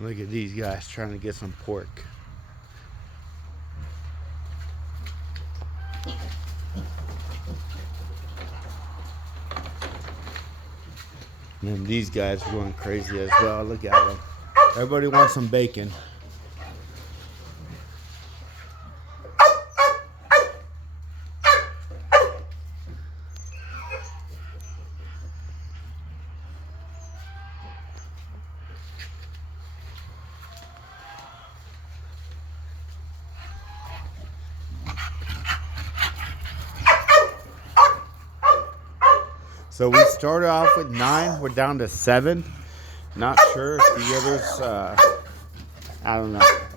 Look at these guys trying to get some pork. And then these guys are going crazy as well. Look at them. Everybody wants some bacon. So we started off with 9. We're down to 7. Not sure if the others, I don't know.